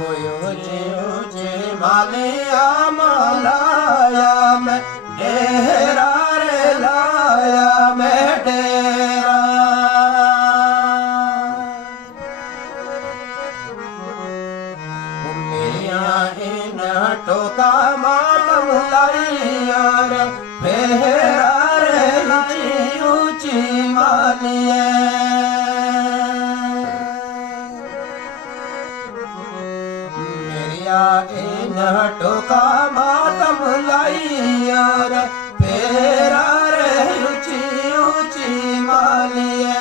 कोई ऊंचे ऊंचे मालिया मलाया मैं डेरा रे लाया मैं डेरा मेरिया इन टोका मातम लाइया रे फेरा रे ऊंची ऊंची मालिया इन टोका मातम लाइया रे फेरा रे ऊंची ऊंची मालिया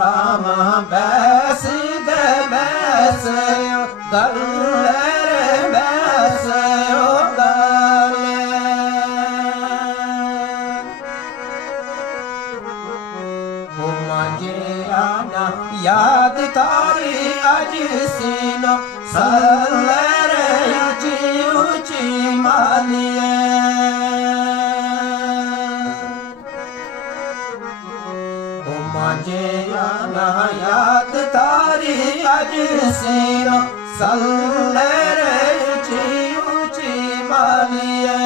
राम बैस दे बैस गले रे बैस गले मुझे आना याद तारी अज सीनो सले रे ऊंची ऊंची मालिया मुझे आना याद तारी अज सीनो सल्ले रे ऊंची ऊंची मालिया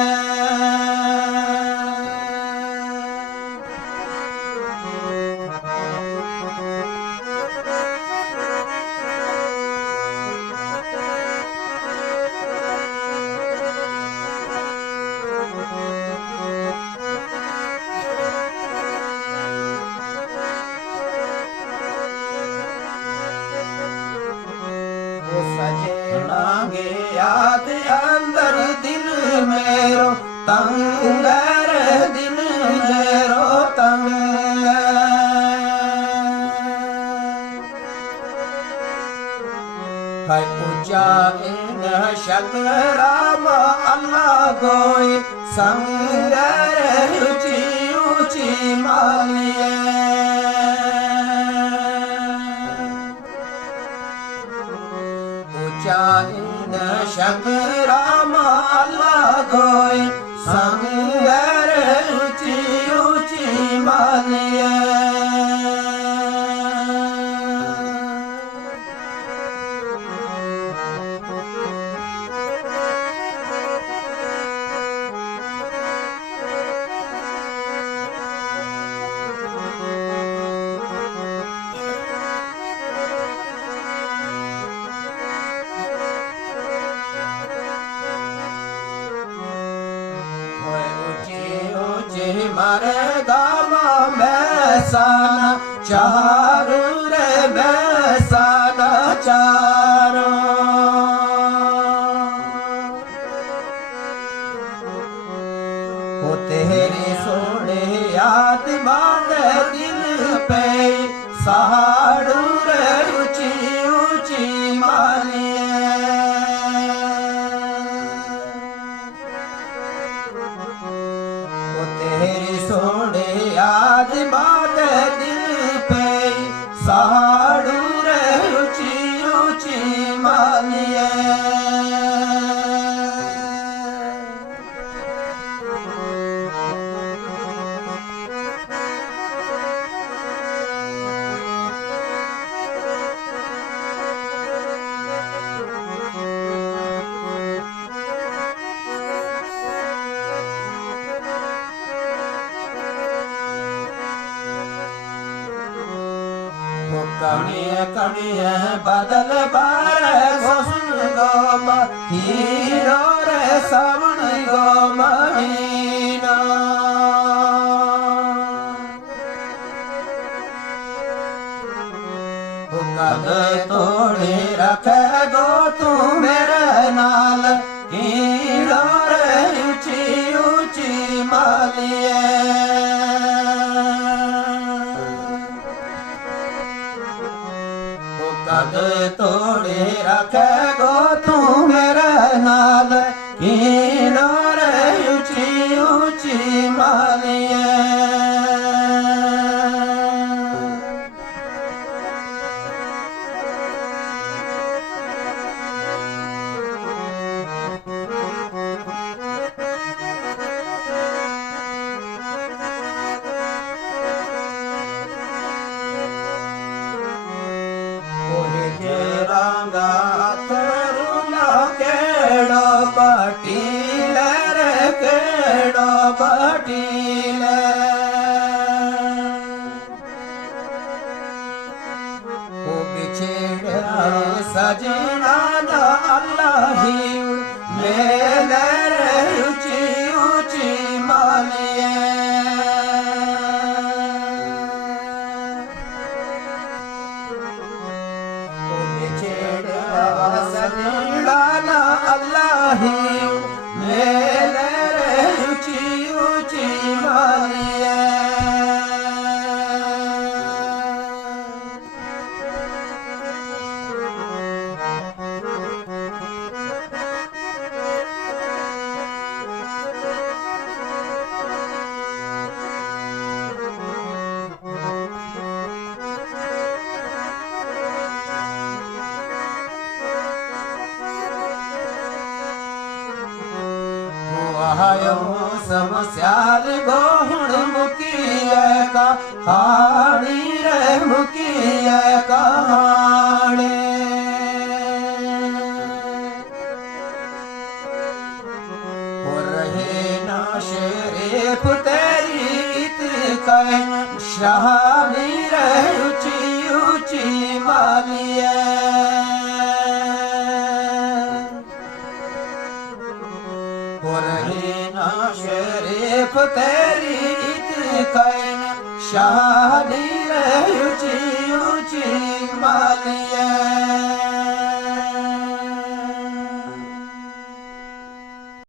सजनागे याद अंदर दिल मेरो तंग रे दिल मेरो तंग है पूजा इन शकराम अल्लाह गोई संग रे ऊंची ऊंची मालिया इन शकराम अल्लाह गोई संग रे ऊंची ऊंची मालिया मारे गामा बैसाना चारू रे बैसाना चारो ओ तेरे सोने याद मांगे दिल पे साड़ू रे ऊंची ऊंची मालिया तेरी सोने याद बात दिल पे साड़ू रे ऊंची ऊंची मालिया कणिया कणिया बदल बार घोषण गोम हीरो रे सावन गो महीना कद तोड़े रखे गो तू मेरे नाल हीरो रे ऊंची ऊंची मालिया कद तोड़े रखे गो तू मेरे नाल हीरो रे ऊंची ऊंची मालिया कटीले ओ बिछेड़ा सजना दा अल्लाह ही मेले रे ऊंची ऊंची मालिए ओ बिछेड़ा सजना दा अल्लाह ही मेले रे ऊंची ऊंची मालिए आयो सब स्याल गोहण मुकिए का हाड़ी रे मुकिए कहाड़े हो रहे ना शरीफ तेरी इतनी कैन शाही रे ऊंची ऊंची मालिए शरीफ तेरी इत कैन शादी